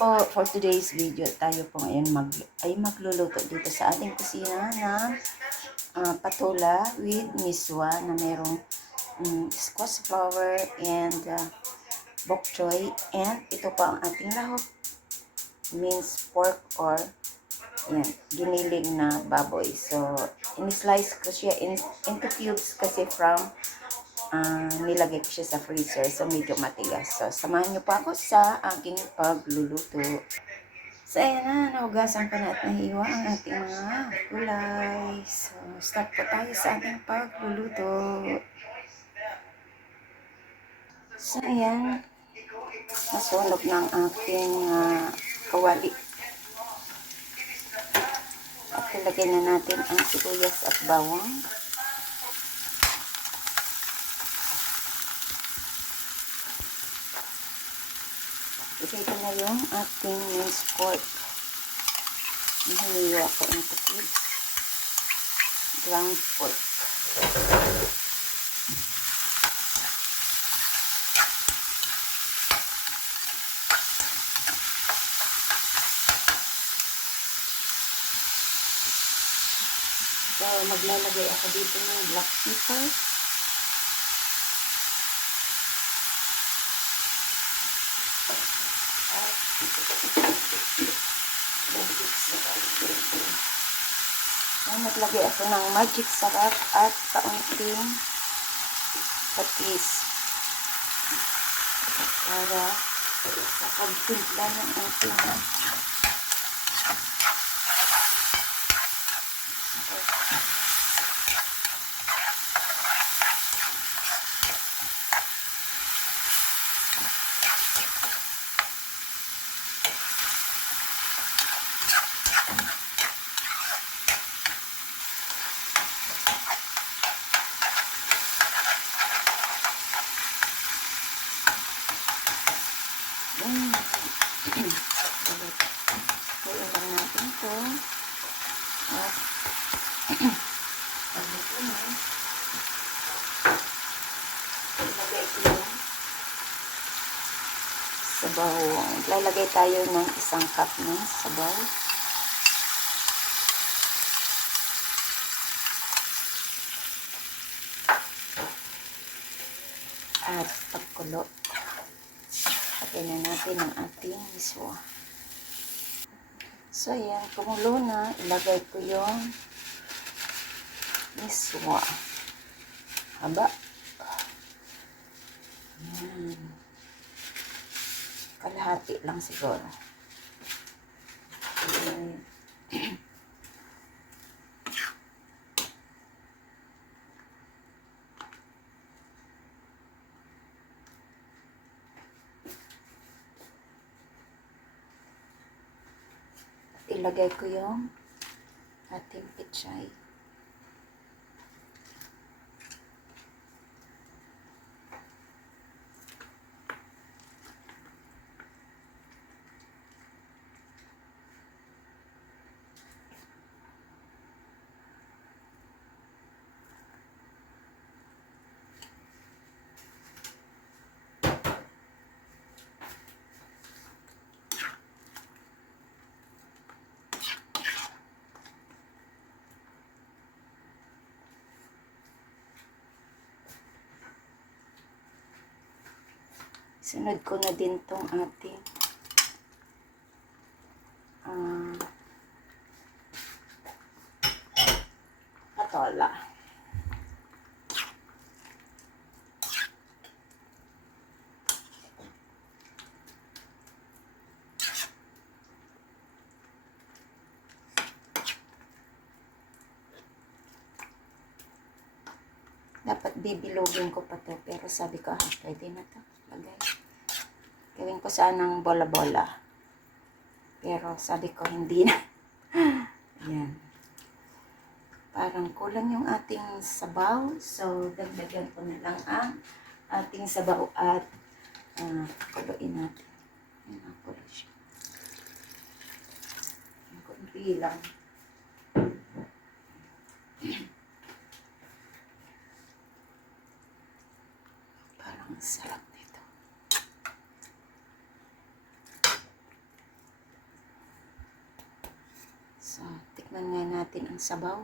po, for today's video, tayo po ngayon magluluto dito sa ating kusina ng patola with miswa na merong squash flower and bok choy, and ito po ang ating lahok, minced pork or giniling na baboy. So, in-slice ko siya into cubes kasi from nilagay ko siya sa freezer, so medyo matigas. So, samahan niyo pa ako sa aking pagluluto. So, ayan na, nahugasan ko na at nahiwa ang ating mga gulay. So, start po tayo sa ating pagluluto. So, ayan, nasunog ng aking kawali. At ilagay na natin ang sibuyas at bawang. Ilagay ko na yung ating minced pork. Hiniwa ko into cubes. Ground pork. So, maglalagay ako dito ng black pepper. Naglagay ako ng magic sarap at kaunting patis para kapag-timpla ng ating Kuya lang natin ito. At ilagay ko yung sabaw. Lalagay tayo ng isang cup ng sabaw. At pagkulo, lagay na natin ang ating miswa. So, ayan, kumulo na. Ilagay ko yung miswa. Haba. Ayan. Kalahati lang siguro. Ayan. Ilagay ko yung ating pechay. Sunod ko na din tong ating patola. Dapat bibilogin ko pa to, pero sabi ko, pwede na to. Lagay. Gawin ko sanang bola-bola. Pero sabi ko, hindi na. Ayan. Parang kulang yung ating sabaw. So, dagdagan ko na lang ang ating sabaw at kuluin natin. Ayan, kulo siya. Kunti lang. Parang sarap nito. Tikman nga natin ang sabaw.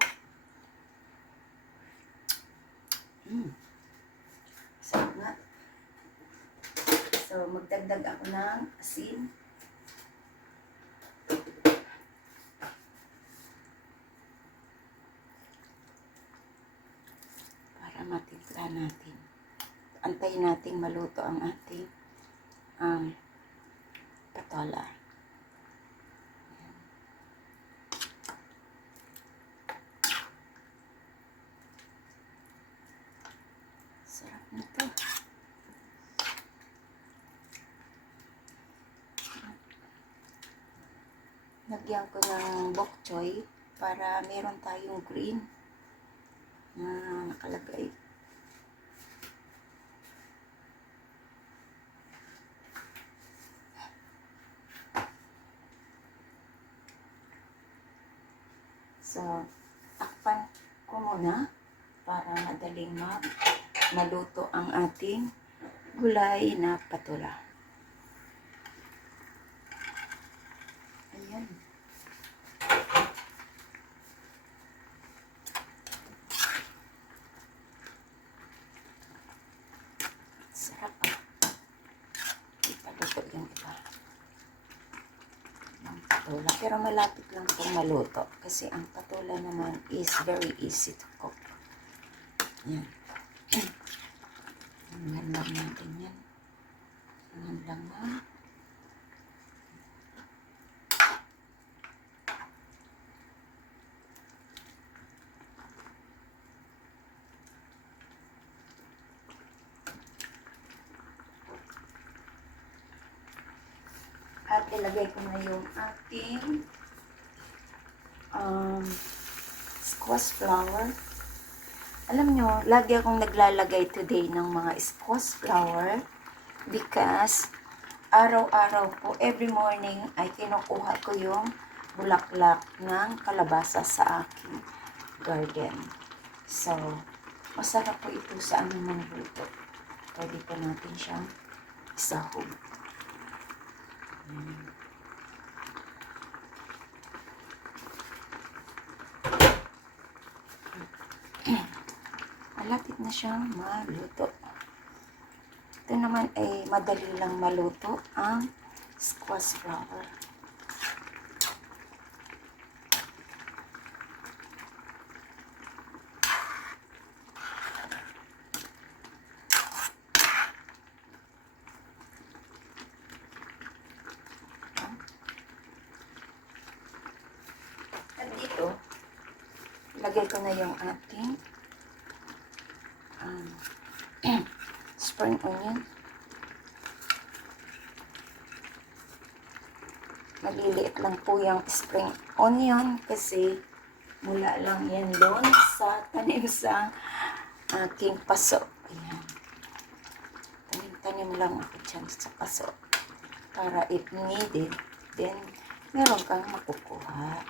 Sarap nga. So, magdagdag ako ng asin. Para matimpla natin. Antayin natin maluto ang ating patola. Sarap nito. Lagyan ko ng bok choy para meron tayong green na nakalagay. So, takpan ko muna para madaling maluto ang ating gulay na patola. Ayan. Sarap ah. Ipaluto yung iba. Ang patola. Pero malapit lang itong maluto. Kasi ang patola naman is very easy to cook. Yan. Hanggang lang natin yan. Hanggang lang na. At ilagay ko na yung ating squash flower. Alam nyo, lagi akong naglalagay today ng mga squash flower because araw-araw po, every morning ay kinukuha ko yung bulaklak ng kalabasa sa aking garden. So, masarap po ito sa anumang luto. Pwede po natin siyang isahog. Malapit na siyang maluto. Ito naman ay madali lang maluto ang squash flower. At dito, lagay ko na yung ating spring onion. Maliliit lang po yung spring onion kasi mula lang yan doon sa tanim sa aking paso. Ayan. Tanim-tanim lang ako dyan sa paso. Para if needed, then meron kang makukuha.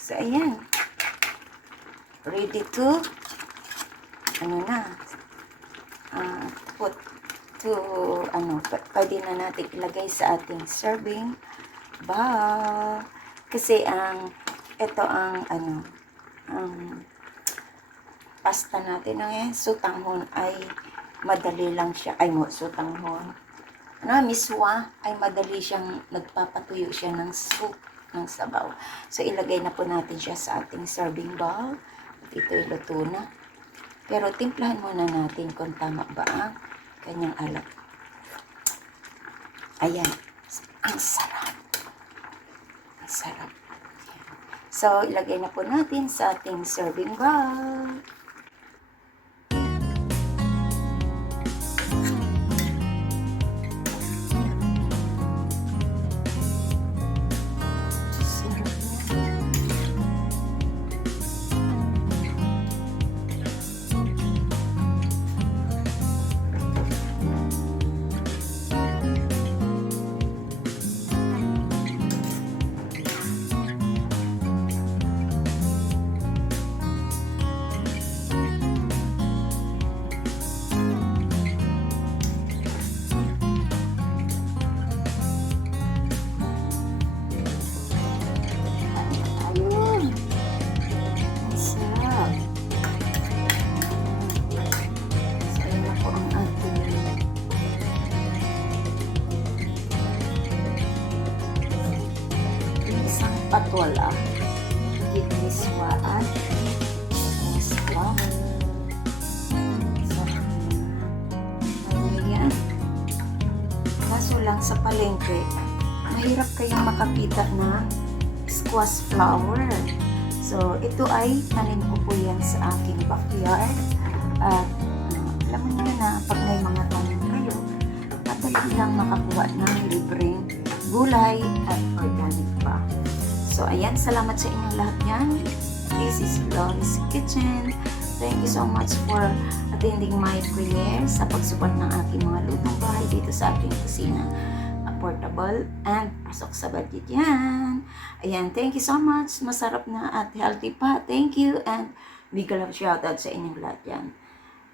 So, ayan. Ready to pwede na natin ilagay sa ating serving bowl. Kasi ito ang pasta natin ng sutanghon ay madali lang siya, sutanghon. Miswa ay madali siyang nagpapatuyo siya ng soup, ng sabaw. So, ilagay na po natin siya sa ating serving bowl. At ito'y luto na. Pero timplahan muna natin kung tama ba ang kanyang alat. Ayan. Ang sarap. Ang sarap. So, ilagay na po natin sa ating serving bowl. patola with miswa at rice flour. Sarap naman. Ayan. Kaso lang sa palengke, mahirap kayong makakita ng squash flower. So, ito ay tanim ko po yan sa aking backyard. At alam mo na pag may mga tanim kayo, madali lang makakuha ng libreng gulay at organic pa. So, ayan. Salamat sa inyong lahat yan. This is Lori's Kitchen. Thank you so much for attending my premiere sa pagsupport ng aking mga lutong bahay dito sa aking kusina. Affordable and pasok sa budget yan. Ayan, thank you so much. Masarap na at healthy pa. Thank you and big love shoutout sa inyong lahat yan.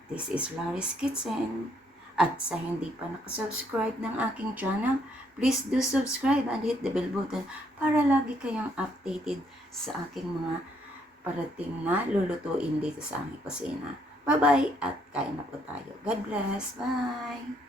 This is Lori's Kitchen. At sa hindi pa nakasubscribe ng aking channel, please do subscribe and hit the bell button para lagi kayong updated sa aking mga parating na lulutuin dito sa aming kusina. Bye-bye at kain na po tayo. God bless. Bye!